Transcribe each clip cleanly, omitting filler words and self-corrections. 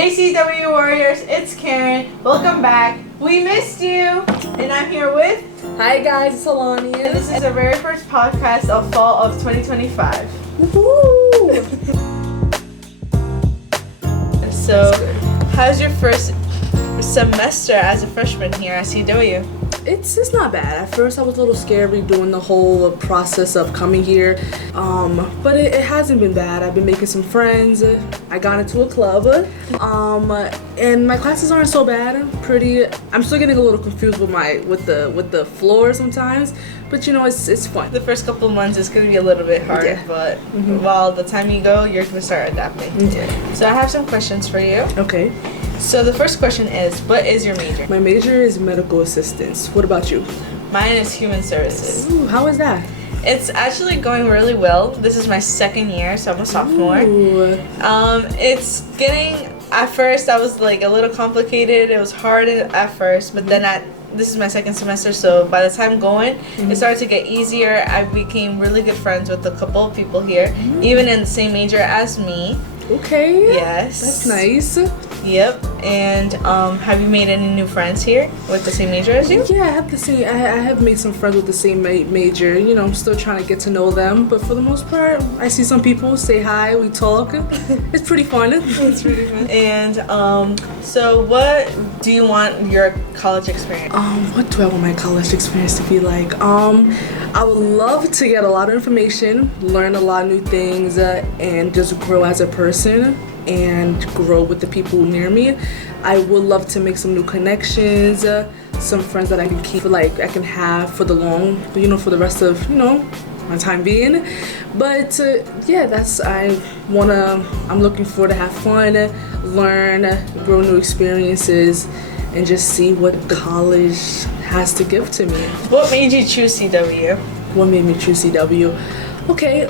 Hey CW Warriors, it's Karen. Welcome back. We missed you. And I'm here with... Hi guys, it's Alani. And this is our very first podcast of fall of 2025. Woohoo! So, how's your first semester as a freshman here at CW? It's not bad. At first I was a little scary doing the whole process of coming here, but it hasn't been bad. I've been making some friends. I got into a club, and my classes aren't so bad. I'm still getting a little confused with the floor sometimes, but you know it's fun. The first couple of months is going to be a little bit hard, Yeah. but while the time you go, you're going to start adapting. Yeah. So I have some questions for you. Okay. So the first question is, what is your major? My major is medical assistance. What about you? Mine is human services. Ooh, how is that? It's actually going really well. This is my second year, so I'm a sophomore. Ooh. It's getting, at first I was like a little complicated. It was hard at first, but then this is my second semester, so by the time going, it started to get easier. I became really good friends with a couple of people here, even in the same major as me. Okay. Yes. That's nice. Yep. And have you made any new friends here with the same major as you? Yeah, I have made some friends with the same major. You know, I'm still trying to get to know them, but for the most part, I see some people, say hi, we talk. It's pretty fun. It's really fun. And so what do you want your college experience? What do I want my college experience to be like? I would love to get a lot of information, learn a lot of new things, and just grow as a person and grow with the people near me. I would love to make some new connections, some friends that I can keep, like I can have for the for the rest of, my time being. But yeah, I'm looking forward to have fun, learn, grow new experiences, and just see what college has to give to me. What made you choose CW? What made me choose CW? Okay,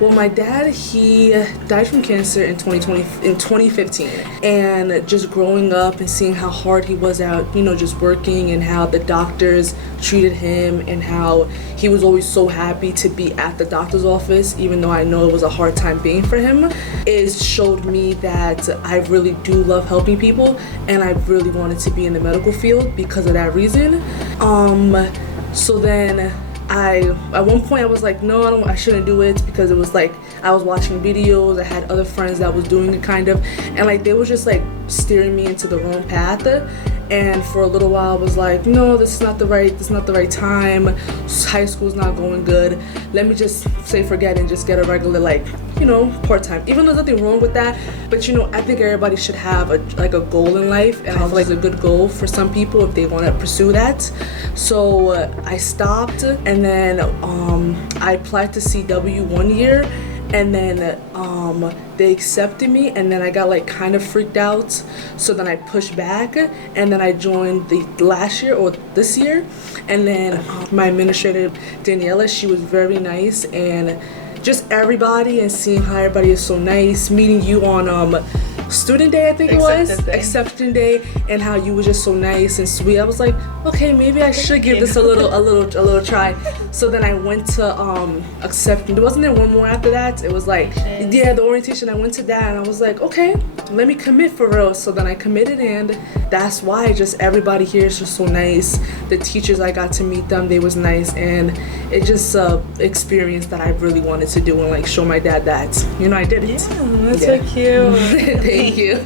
well, my dad, he died from cancer in 2015, and just growing up and seeing how hard he was out, just working, and how the doctors treated him, and how he was always so happy to be at the doctor's office, even though I know it was a hard time being for him, it showed me that I really do love helping people, and I really wanted to be in the medical field because of that reason. So then at one point I was like, no, I shouldn't do it, because it was like I was watching videos, I had other friends that was doing it kind of, and like they were just like steering me into the wrong path. And for a little while I was like, no, this is not the right time. High school's not going good. Let me just say forget and just get a regular part-time. Even though there's nothing wrong with that, but I think everybody should have a goal in life, and I feel like it's a good goal for some people if they want to pursue that. So I stopped, and then I applied to CW 1 year, and then they accepted me, and then I got kind of freaked out, so then I pushed back, and then I joined the last year or this year, and then my administrator Daniela, she was very nice, and just everybody, and seeing how everybody is so nice, meeting you on student day, I think it was acceptance day, and how you were just so nice and sweet. I was like, okay, maybe I should give this a little try. So then I went to acceptance. Wasn't there one more after that? It was like, yeah, the orientation. I went to that, and I was like, okay, let me commit for real. So then I committed, and that's why just everybody here is just so nice. The teachers, I got to meet them, they was nice, and it just experience that I really wanted to do, and show my dad that I did it. Yeah, that's so cute. Thank you.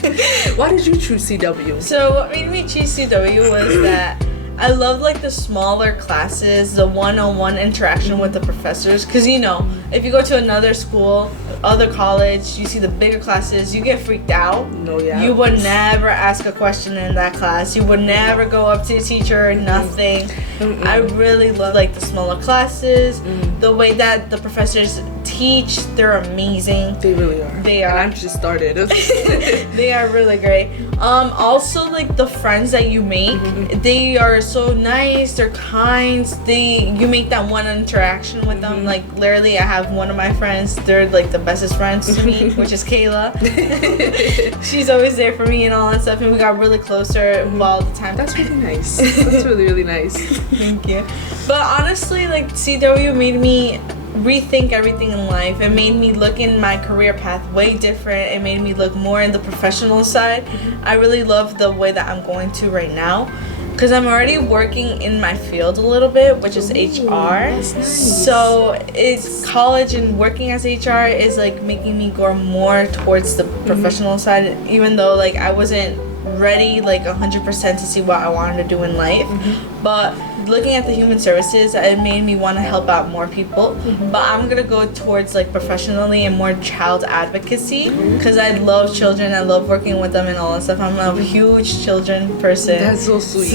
Why did you choose CW? So what made me choose CW was that I love the smaller classes, the one-on-one interaction with the professors, because if you go to another school, other college, you see the bigger classes, you get freaked out. No, yeah. You would never ask a question in that class. You would never go up to the teacher or nothing. I really love the smaller classes, the way that the professors teach, they're amazing. They really are. They are. And I'm just started. They are really great. Also the friends that you make, they are so nice, they're kind, you make that one interaction with them. Literally I have one of my friends, they're the bestest friends to me, which is Kayla. She's always there for me and all that stuff, and we got really closer while the time. That's really nice. That's really, really nice. Thank you. But honestly, CW made me rethink everything in life. It made me look in my career path way different. It made me look more in the professional side. I really love the way that I'm going to right now, because I'm already working in my field a little bit, which is HR. That's nice. So it's college and working as HR is like making me go more towards the professional side, even though like I wasn't ready like 100% to see what I wanted to do in life. But looking at the human services, it made me want to help out more people. But I'm gonna go towards like professionally and more child advocacy, because I love children. I love working with them and all that stuff. I'm a huge children person. That's so sweet.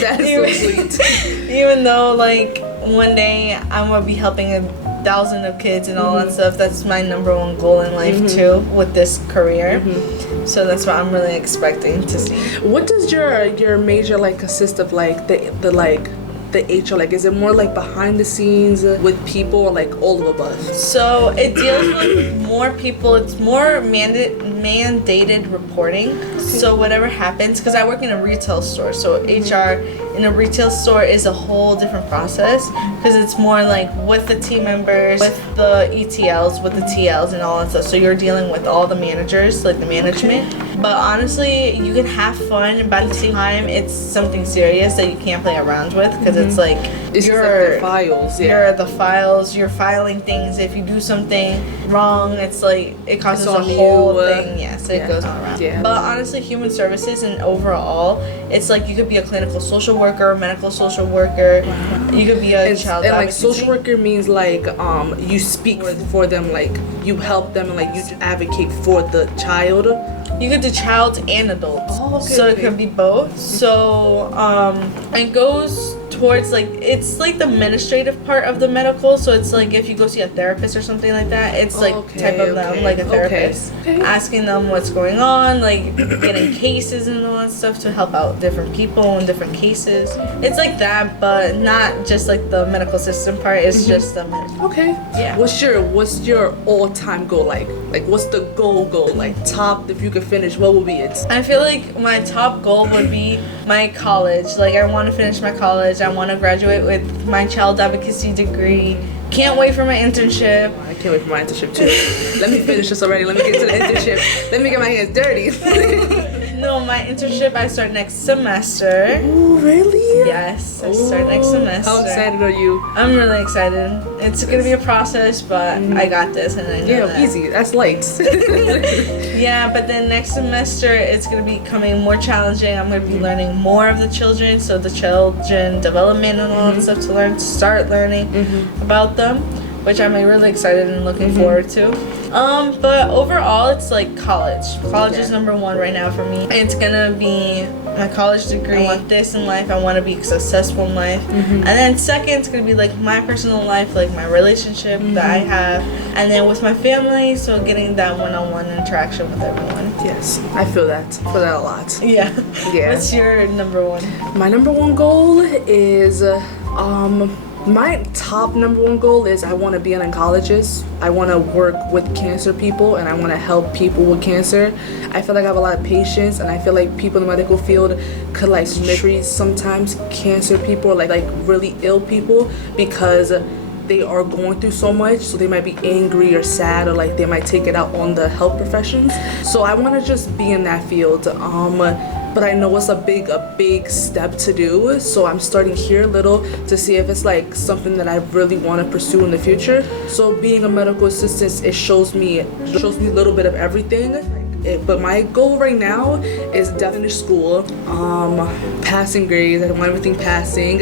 That is so sweet. Even though like one day I'm gonna be helping 1,000 of kids and all that stuff, that's my number one goal in life too with this career. So that's what I'm really expecting to see. What does your major like consist of? Like the like the HR, like is it more like behind the scenes with people, or like all of above? So it deals with more people. It's more mandated reporting. So whatever happens, because I work in a retail store, so HR in a retail store is a whole different process, because it's more like with the team members, with the ETLs, with the TLs and all that stuff. So you're dealing with all the managers, like the management. But honestly, you can have fun, but at the same time, it's something serious that you can't play around with, because it's like It's just like the files. you're the files, you're filing things. If you do something wrong, it's like it causes It's a on you, whole thing. Yes, it yeah. goes on around. Yeah. But honestly, human services and overall, it's like you could be a clinical social worker, medical social worker. You could be a child And like advocacy. social worker means like you speak for them, like you help them, and like you advocate for the child. You could do child and adult. Oh, okay, So it okay. could be both. So it goes towards like, it's like the administrative part of the medical. So it's like if you go see a therapist or something like that, it's like type of them, like a therapist. Okay. Asking them what's going on, like getting cases and all that stuff to help out different people in different cases. It's like that, but not just like the medical system part. It's just the medical. Okay. Yeah. What's your all-time goal like? Like what's the goal? Like top, if you could finish, what would be it? I feel like my top goal would be my college. Like I want to finish my college. I want to graduate with my child advocacy degree. Can't wait for my internship. I can't wait for my internship too. Let me finish this already. Let me get to the internship. Let me get my hands dirty. No, my internship I start next semester. Oh, really? Yes, I start next semester. How excited are you? I'm really excited. It's gonna be a process, but I got this, and I know Yeah, that. easy. That's light. Yeah, but then next semester it's gonna be becoming more challenging. I'm gonna be learning more of the children, so the children development and all that stuff to start learning about them, which I'm really excited and looking forward to. But overall, it's like college. College is number one right now for me. It's gonna be my college degree. I want this in life. I want to be successful in life. And then second, it's gonna be like my personal life, like my relationship that I have, and then with my family. So getting that one-on-one interaction with everyone. Yes, I feel that. I feel that a lot. Yeah. Yeah. What's your number one? My number one goal is my top number one goal is I want to be an oncologist. I want to work with cancer people, and I want to help people with cancer. I feel like I have a lot of patience, and I feel like people in the medical field could like treat sometimes cancer people, like really ill people, because they are going through so much, so they might be angry or sad, or like they might take it out on the health professions. So I want to just be in that field. But I know it's a big step to do, so I'm starting here a little to see if it's like something that I really want to pursue in the future. So being a medical assistant, it shows me a little bit of everything. But my goal right now is definitely school, passing grades. I want everything passing.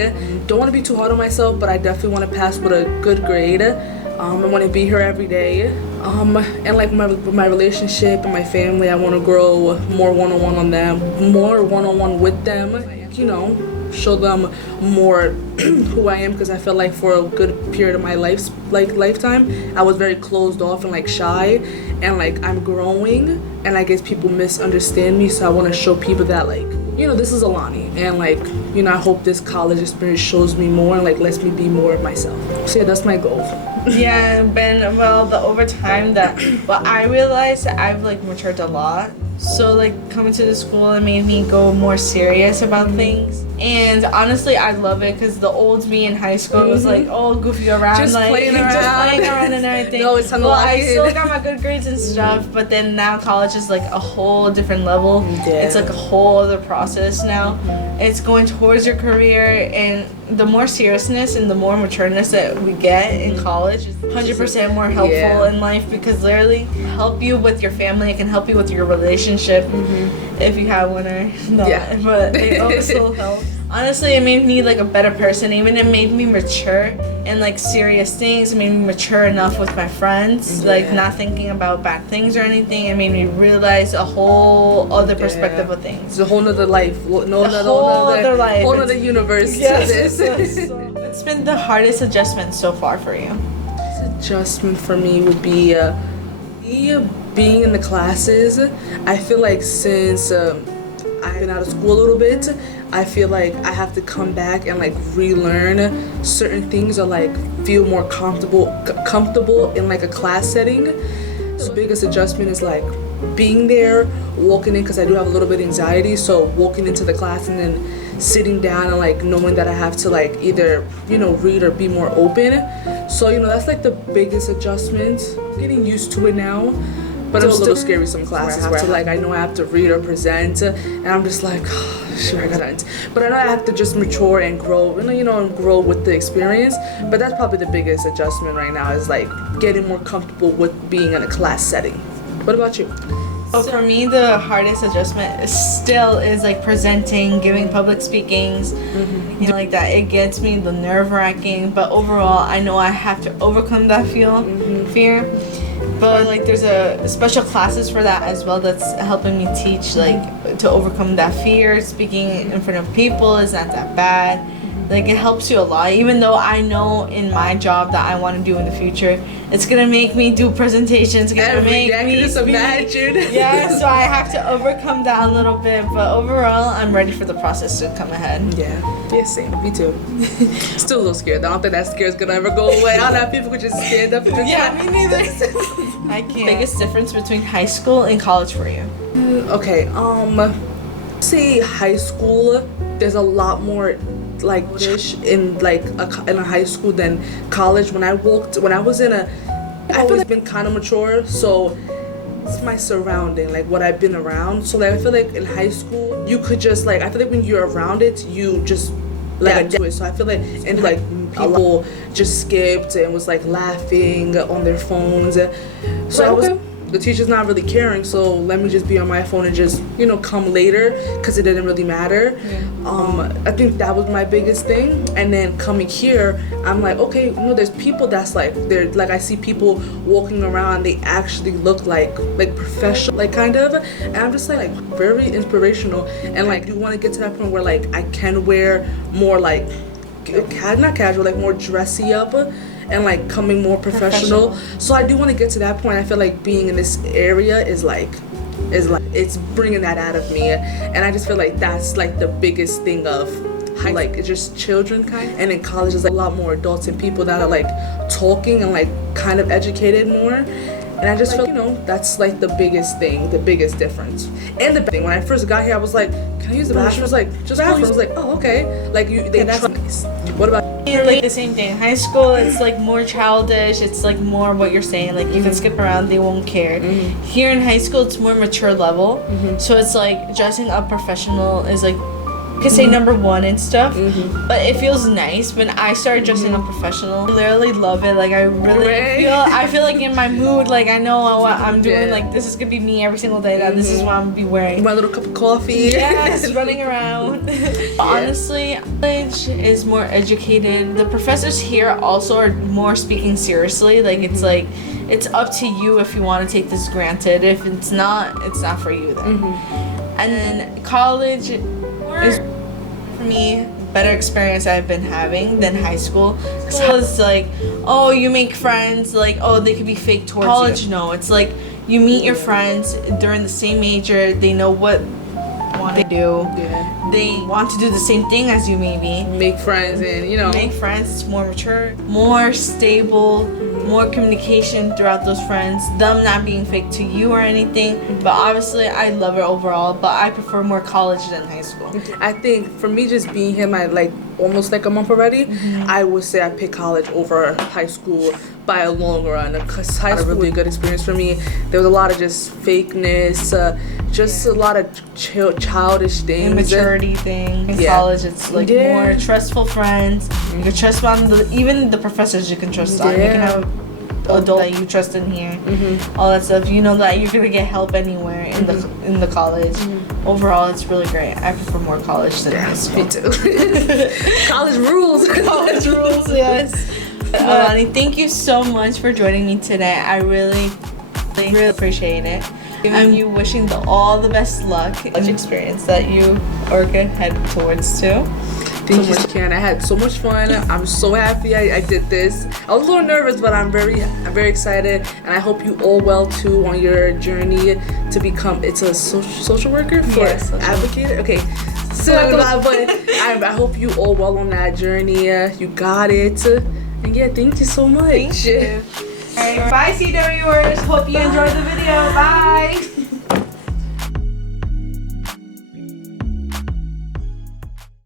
Don't want to be too hard on myself, but I definitely want to pass with a good grade. I want to be here every day. And like my relationship and my family, I want to grow more one-on-one on them, more one-on-one with them, you know, show them more who I am, because I felt like for a good period of my lifetime, I was very closed off and like shy, and like I'm growing, and I guess people misunderstand me, so I want to show people that like, you know, this is Alani, and like, you know, I hope this college experience shows me more and like lets me be more of myself. So yeah, that's my goal. Yeah, Ben, well, the over time that, well, I realized that I've like matured a lot So like coming to the school, it made me go more serious about things. And honestly, I love it because the old me in high school was like, oh, goofy around, Just like playing around. just playing around and everything. No, it's time to well, lock I in. still got my good grades and stuff, but then now college is like a whole different level. Yeah. It's like a whole other process now. It's going towards your career, and the more seriousness and the more matureness that we get in college is 100% more helpful Yeah. in life, because literally help you with your family. It can help you with your relationship if you have one or not. Yeah. But it also helps. Honestly, it made me like a better person. Even it made me mature in like serious things. It made me mature enough with my friends, like Yeah. not thinking about bad things or anything. It made me realize a whole other perspective of things. It's a whole nother life. No, A whole other life. Whole other universe Yes. to this. What's been the hardest adjustment so far for you? Adjustment for me would be me being in the classes. I feel like since I've been out of school a little bit, I feel like I have to come back and like relearn certain things or like feel more comfortable in like a class setting. So the biggest adjustment is like being there, walking in, because I do have a little bit of anxiety, so walking into the class and then sitting down and like knowing that I have to like either, you know, read or be more open. So, you know, that's like the biggest adjustment. Getting used to it now, but I'm still a little scary some classes where I know I have to read or present, and I'm just like, oh, sure, I gotta. But I know I have to just mature and grow, and grow with the experience. But that's probably the biggest adjustment right now, is like getting more comfortable with being in a class setting. What about you? So for me, the hardest adjustment is like presenting, giving public speakings, you know, like that. It gets me the nerve-wracking, but overall, I know I have to overcome that fear. But like, there's a special classes for that as well. That's helping me teach like to overcome that fear. Speaking in front of people is not that bad. Like, it helps you a lot, even though I know in my job that I want to do in the future, it's gonna make me do presentations. It's gonna make I me can just speak. imagine. Yeah, so I have to overcome that a little bit, but overall, I'm ready for the process to come ahead. Yeah, same. Me too. Still a little scared. I don't think that scare is gonna ever go away. I don't have people who just stand up and just Yeah, me neither. I can't. Biggest difference between high school and college for you? Okay, say high school, there's a lot more like in in a high school than college. When I was in a, I've always been kind of mature, so it's my surrounding, like what I've been around. So like I feel like in high school you could just like, I feel like when you're around it, you just like do it. So I feel like and like people just skipped and was like laughing on their phones. So I was. The teacher's not really caring, so let me just be on my phone and just, you know, come later, because it didn't really matter. I think that was my biggest thing. And then coming here, I'm like, okay, you know, there's people that's like, they're like, I see people walking around, they actually look like professional, like kind of, and I'm just like very inspirational. And like, do want to get to that point where like I can wear more like not casual, like more dressy up, and like coming more professional. So I do want to get to that point. I feel like being in this area is like it's bringing that out of me, and I just feel like that's like the biggest thing of like it's just children kind, and in college is like a lot more adults and people that are like talking and like kind of educated more. And I just feel, you know, that's like the biggest thing, the biggest difference. And the thing, when I first got here, I was like, can I use the bathroom? I was like, just bathroom. I was like, oh, okay. Like, that's nice. What about like the same thing? High school, it's like more childish. It's like more what you're saying. Like, you can skip around, they won't care. Here in high school, it's more mature level. So it's like dressing up professional is like, you could say number one and stuff, but it feels nice. When I started dressing up professional, I literally love it. Like, I really I feel like in my mood, like I know what I'm doing. Like, this is gonna be me every single day. That this is what I'm gonna be wearing. my little cup of coffee? Yes, running around. Honestly, college is more educated. The professors here also are more speaking seriously. Like, it's like, it's up to you if you want to take this granted. If it's not for you then. And then college is, for me, better experience I've been having than high school. So it's like, oh, you make friends, like, oh, they could be fake towards college, you. No, it's like you meet your friends, they're in the same major, they know what they do. They want to do the same thing as you, maybe. Make friends and, you know. Make friends, it's more mature, more stable. more communication throughout those friends, them not being fake to you or anything. But obviously, I love it overall, but I prefer more college than high school. I think for me, just being here, almost like a month already, I would say I pick college over high school by a long run, because high school was a really good experience for me. There was a lot of just fakeness, just a lot of childish things, Immaturity thing. In college, it's like more trustful friends. You can trust on even the professors you can trust on. You can have adult that you trust in here. All that stuff. You know that you're gonna get help anywhere in the college. Overall, it's really great. I prefer more college than high school. Me too. College rules. College rules, yes. Alani, thank you so much for joining me today. I really appreciate it. I'm you wishing all the best luck, college experience that you are gonna head towards too. Thank you, Ken. I had so much fun. I'm so happy I did this. I was a little nervous, but I'm very excited, and I hope you all well too on your journey to become a social worker for advocate. Okay, so but I hope you all well on that journey. You got it. And yeah, thank you so much. Thank you. All right, bye, CWers. Hope you enjoyed the video. Bye.